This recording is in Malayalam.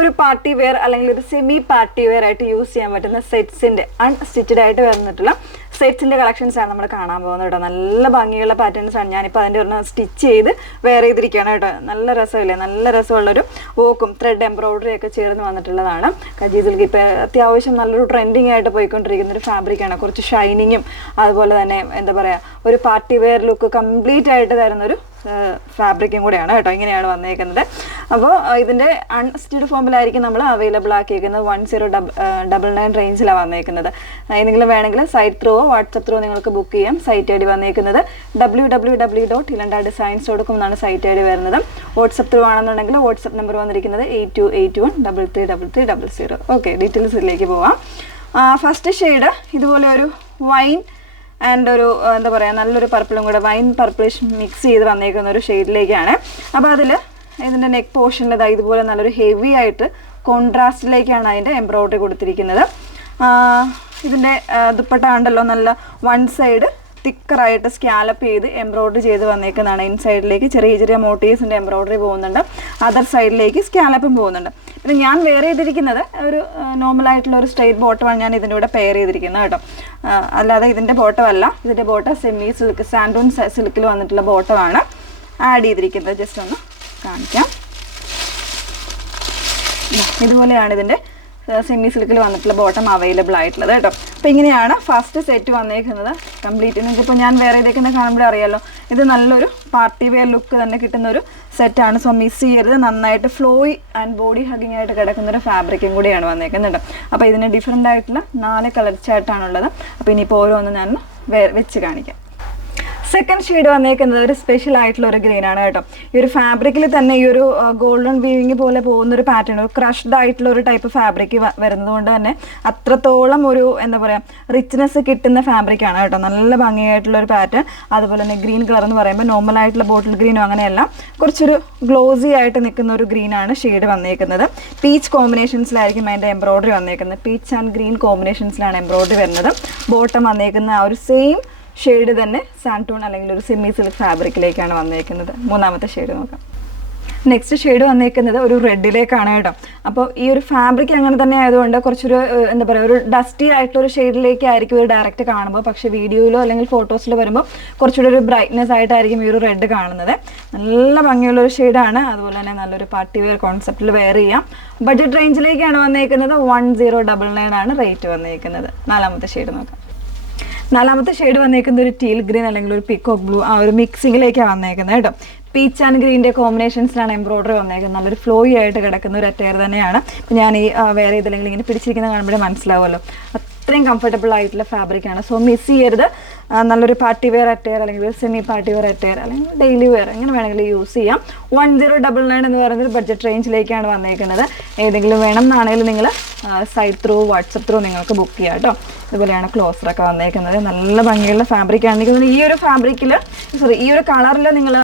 ഒരു പാർട്ടി വെയർ അല്ലെങ്കിൽ ഒരു സെമി പാർട്ടി വെയർ ആയിട്ട് യൂസ് ചെയ്യാൻ പറ്റുന്ന സെറ്റ്സിന്റെ അൺസ്റ്റിച്ചഡ് ആയിട്ട് വരുന്നിട്ടുള്ള സെറ്റ്സിന്റെ കളക്ഷൻസ് ആണ് നമ്മൾ കാണാൻ പോകുന്നത് കേട്ടോ. നല്ല ഭംഗിയുള്ള പാറ്റേൺസ് ആണ്. ഞാനിപ്പോൾ അതിൻ്റെ ഒരെണ്ണം സ്റ്റിച്ച് ചെയ്ത് വെയർ ചെയ്തിരിക്കുകയാണ് കേട്ടോ. നല്ല രസമില്ലേ, നല്ല രസമുള്ളൊരു വോക്കും ത്രെഡ് എംബ്രോയിഡറി ഒക്കെ ചേർന്ന് വന്നിട്ടുള്ളതാണ്. കജി സിൽക്ക് ഇപ്പോൾ അത്യാവശ്യം നല്ലൊരു ട്രെൻഡിങ് ആയിട്ട് പോയിക്കൊണ്ടിരിക്കുന്ന ഒരു ഫാബ്രിക്കാണ്. കുറച്ച് ഷൈനിങ്ങും അതുപോലെ തന്നെ എന്താ പറയുക ഒരു പാർട്ടി വെയർ ലുക്ക് കംപ്ലീറ്റ് ആയിട്ട് തരുന്നൊരു ഫാബ്രിക്കും കൂടെയാണ് കേട്ടോ. ഇങ്ങനെയാണ് വന്നേക്കുന്നത്. അപ്പോൾ ഇതിൻ്റെ അൺസ്റ്റിച്ച്ഡ് ഫോമിലായിരിക്കും നമ്മൾ അവൈലബിൾ ആക്കിയിരിക്കുന്നത്. 1099 റേഞ്ചിലാണ് വന്നേക്കുന്നത്. ഏതെങ്കിലും വേണമെങ്കിൽ സൈറ്റ് ത്രൂവോ വാട്സപ്പ് ത്രൂവോ നിങ്ങൾക്ക് ബുക്ക് ചെയ്യാം. സൈറ്റ് ഐ ഡി വന്നേക്കുന്നത് www.ilandadesigns.com എന്നാണ് സൈറ്റ് ഐ ഡി വരുന്നത്. വാട്സപ്പ് ത്രൂ ആണെന്നുണ്ടെങ്കിൽ വാട്സപ്പ് നമ്പർ വന്നിരിക്കുന്നത് 8281333300. ഓക്കെ, ഡീറ്റെയിൽസിലേക്ക് പോവാം. ഫസ്റ്റ് ഷെയ്ഡ് ഇതുപോലെ ഒരു വൈൻ ആൻഡ് ഒരു എന്താ പറയുക നല്ലൊരു പർപ്പിളും കൂടെ വൈൻ പർപ്പിളിഷ് മിക്സ് ചെയ്ത് വന്നേക്കുന്ന ഒരു ഷെയ്ഡിലേക്കാണ്. അപ്പോൾ അതിൽ ഇതിൻ്റെ നെക്ക് പോർഷനിൽ ഇതുപോലെ നല്ലൊരു ഹെവി ആയിട്ട് കോൺട്രാസ്റ്റിലേക്കാണ് അതിൻ്റെ എംബ്രോയിഡറി കൊടുത്തിരിക്കുന്നത്. ഇതിൻ്റെ ദുപ്പട്ട ഉണ്ടല്ലോ നല്ല വൺ സൈഡ് തിക്കറായിട്ട് സ്കാലപ്പ് ചെയ്ത് എംബ്രോയിഡറി ചെയ്ത് വന്നേക്കുന്നതാണ്. ഇൻസൈഡിലേക്ക് ചെറിയ ചെറിയ മോട്ടീവ്സിൻ്റെ എംബ്രോയിഡറി പോകുന്നുണ്ട്, അതർ സൈഡിലേക്ക് സ്കാലപ്പും പോകുന്നുണ്ട്. പിന്നെ ഞാൻ വെയർ ചെയ്തിരിക്കുന്നത് ഒരു നോർമലായിട്ടുള്ള ഒരു സ്ട്രെയിറ്റ് ബോട്ടമാണ് ഞാൻ ഇതിൻ്റെ കൂടെ പെയർ ചെയ്തിരിക്കുന്നത് കേട്ടോ. അല്ലാതെ ഇതിൻ്റെ ബോട്ടമല്ല, ഇതിൻ്റെ ബോട്ടം സെമി സിൽക്ക് സാൻഡൂൺ സിൽക്കിൽ വന്നിട്ടുള്ള ബോട്ടമാണ് ആഡ് ചെയ്തിരിക്കുന്നത്. ജസ്റ്റ് ഒന്ന് കാണിക്കാം. ഇതുപോലെയാണ് ഇതിൻ്റെ സെമി സിൽക്കിൽ വന്നിട്ടുള്ള ബോട്ടം അവൈലബിൾ ആയിട്ടുള്ളത് കേട്ടോ. അപ്പോൾ ഇങ്ങനെയാണ് ഫസ്റ്റ് സെറ്റ് വന്നേക്കുന്നത്. കംപ്ലീറ്റ് നിങ്ങൾക്കിപ്പോൾ ഞാൻ വേറെ ഇതേക്കുന്നത് കാണുമ്പോൾ അറിയാമല്ലോ, ഇത് നല്ലൊരു പാർട്ടി വെയർ ലുക്ക് തന്നെ കിട്ടുന്ന ഒരു സെറ്റാണ്. സോ മിസ് ചെയ്യരുത്. നന്നായിട്ട് ഫ്ലോയി ആൻഡ് ബോഡി ഹഗിങ് ആയിട്ട് കിടക്കുന്നൊരു ഫാബ്രിക്കും കൂടിയാണ് വന്നേക്കുന്നത്. അപ്പോൾ ഇതിന് ഡിഫറെൻ്റ് ആയിട്ടുള്ള 4 കളർ ചാർട്ടാണുള്ളത്. അപ്പോൾ ഇനിയിപ്പോൾ ഓരോന്ന് ഞാൻ വെച്ച് കാണിക്കാം. സെക്കൻഡ് ഷെയ്ഡ് വന്നേക്കുന്നത് ഒരു സ്പെഷ്യൽ ആയിട്ടുള്ള ഒരു ഗ്രീൻ ആണ് കേട്ടോ. ഈ ഒരു ഫാബ്രിക്കിൽ തന്നെ ഈ ഒരു ഗോൾഡൻ വീവിങ് പോലെ പോകുന്ന ഒരു പാറ്റേൺ, ഒരു ക്രഷ്ഡ് ആയിട്ടുള്ള ഒരു ടൈപ്പ് ഫാബ്രിക് വരുന്നത് കൊണ്ട് തന്നെ അത്രത്തോളം ഒരു എന്താ പറയുക റിച്ച്നെസ് കിട്ടുന്ന ഫാബ്രിക്കാണ് കേട്ടോ. നല്ല ഭംഗിയായിട്ടുള്ള ഒരു പാറ്റേൺ. അതുപോലെ തന്നെ ഗ്രീൻ കളർ എന്ന് പറയുമ്പോൾ നോർമൽ ആയിട്ടുള്ള ബോട്ടിൽ ഗ്രീനോ അങ്ങനെയല്ല, കുറച്ചൊരു ഗ്ലോസി ആയിട്ട് നിൽക്കുന്ന ഒരു ഗ്രീനാണ് ഷെയ്ഡ് വന്നേക്കുന്നത്. പീച്ച് കോമ്പിനേഷൻസിലായിരിക്കും അതിൻ്റെ എംബ്രോയിഡറി വന്നേക്കുന്നത്. പീച്ച് ആൻഡ് ഗ്രീൻ കോമ്പിനേഷൻസിലാണ് എംബ്രോയിഡറി വരുന്നത്. ബോട്ടം വന്നേക്കുന്ന ആ ഒരു സെയിം ഷെയ്ഡ് തന്നെ സാൻഡൂൺ അല്ലെങ്കിൽ ഒരു സെമി സിൽക്ക് ഫാബ്രിക്കിലേക്കാണ് വന്നേക്കുന്നത്. മൂന്നാമത്തെ ഷെയ്ഡ് നോക്കാം. നെക്സ്റ്റ് ഷെയ്ഡ് വന്നേക്കുന്നത് ഒരു റെഡിലേക്കാണ് കേട്ടോ. അപ്പോൾ ഈ ഒരു ഫാബ്രിക് അങ്ങനെ തന്നെ ആയതുകൊണ്ട് കുറച്ചൊരു എന്താ പറയുക ഒരു ഡസ്റ്റി ആയിട്ടുള്ള ഒരു ഷെയ്ഡിലേക്കായിരിക്കും ഒരു ഡയറക്റ്റ് കാണുമ്പോൾ. പക്ഷേ വീഡിയോയിലോ അല്ലെങ്കിൽ ഫോട്ടോസിലോ വരുമ്പോൾ കുറച്ചുകൂടി ഒരു ബ്രൈറ്റ്നെസ് ആയിട്ടായിരിക്കും ഈ ഒരു റെഡ് കാണുന്നത്. നല്ല ഭംഗിയുള്ളൊരു ഷെയ്ഡാണ്. അതുപോലെ തന്നെ നല്ലൊരു പാർട്ടി വെയർ കോൺസെപ്റ്റിൽ വെയർ ചെയ്യാം. ബഡ്ജറ്റ് റേഞ്ചിലേക്കാണ് വന്നേക്കുന്നത്. 1099 ആണ് റേറ്റ് വന്നേക്കുന്നത്. നാലാമത്തെ ഷെയ്ഡ് നോക്കാം. നാലാമത്തെ ഷെയ്ഡ് വന്നേക്കുന്ന ഒരു ടീൽ ഗ്രീൻ അല്ലെങ്കിൽ ഒരു പിക്കോക്ക് ബ്ലൂ ആ ഒരു മിക്സിങ്ങിലേക്കാണ് വന്നേക്കുന്നത് കേട്ടോ. പീച്ച് ആൻഡ് ഗ്രീൻ്റെ കോമ്പിനേഷൻസിലാണ് എംബ്രോയിഡറി വന്നേക്കുന്നത്. നല്ലൊരു ഫ്ലോയി ആയിട്ട് കിടക്കുന്ന ഒരു അറ്റയർ തന്നെയാണ്. ഇപ്പം ഞാൻ ഈ വേറെ ഇതില്ലെങ്കിൽ ഇങ്ങനെ പിടിച്ചിരിക്കുന്നത് കാണുമ്പോഴേ മനസ്സിലാവുമല്ലോ, അത്രയും കംഫർട്ടബിൾ ആയിട്ടുള്ള ഫാബ്രിക്കാണ്. സോ മിസ് ചെയ്യരുത്. നല്ലൊരു പാർട്ടി വെയർ അറ്റയർ അല്ലെങ്കിൽ ഒരു സെമി പാർട്ടി വെയർ അറ്റയർ അല്ലെങ്കിൽ ഡെയിലി വെയർ എങ്ങനെ വേണമെങ്കിലും യൂസ് ചെയ്യാം. 1099 എന്ന് പറയുന്നത് ബഡ്ജറ്റ് റേഞ്ചിലേക്കാണ് വന്നേക്കുന്നത്. ഏതെങ്കിലും വേണം എന്നാണെങ്കിലും നിങ്ങൾ സൈറ്റ് ത്രൂ വാട്സപ്പ് ത്രൂ നിങ്ങൾക്ക് ബുക്ക് ചെയ്യാം കേട്ടോ. ഇതുപോലെയാണ് ക്ലോസറൊക്കെ വന്നേക്കുന്നത്. നല്ല ഭംഗിയുള്ള ഫാബ്രിക്കാണ്. ഈ ഒരു ഫാബ്രിക്കിൽ ഈ ഒരു കളറിൽ നിങ്ങൾ